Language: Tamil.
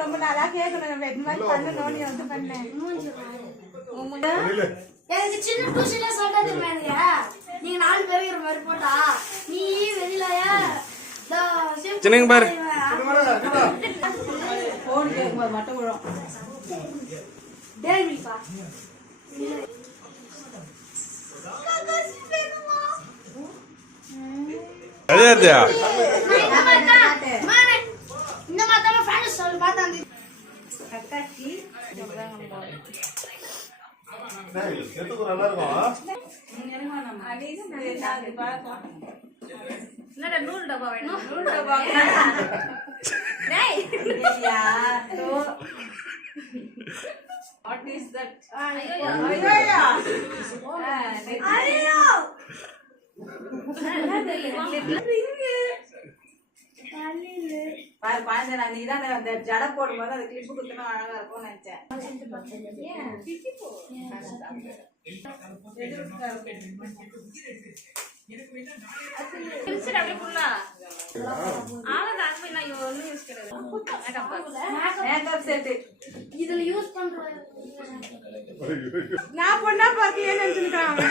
ரொம்ப நாளா கேட்கணும் பண்ணணும் வந்து பண்ணேன். எனக்கு சின்ன டியூஷன்ல சொல்லிட்டு தெரியுமாங்க, நீங்க 4 பேர் இருக்கிற மாதிரி போட்டா நீ வெளியிலயா சின்ன பாரு போன் கேக்கும்போது மட்டும் விழும். டேவிப்பா இந்த மாதிரி ஃப்ரெண்ட்ஸ் சொல்லி பார்த்தாங்க. கட்டாச்சி நூறு டப்பா வேணும். 100 டப்பா What is that? ஜட போடும்போது அது கிளிப்பு குத்துனா அழகா இருக்கும் நினைச்சேன். இதுல யூஸ் பண்றேன் நான் பொண்ணா பாத்தியே நினைச்சுக்கிறாங்க.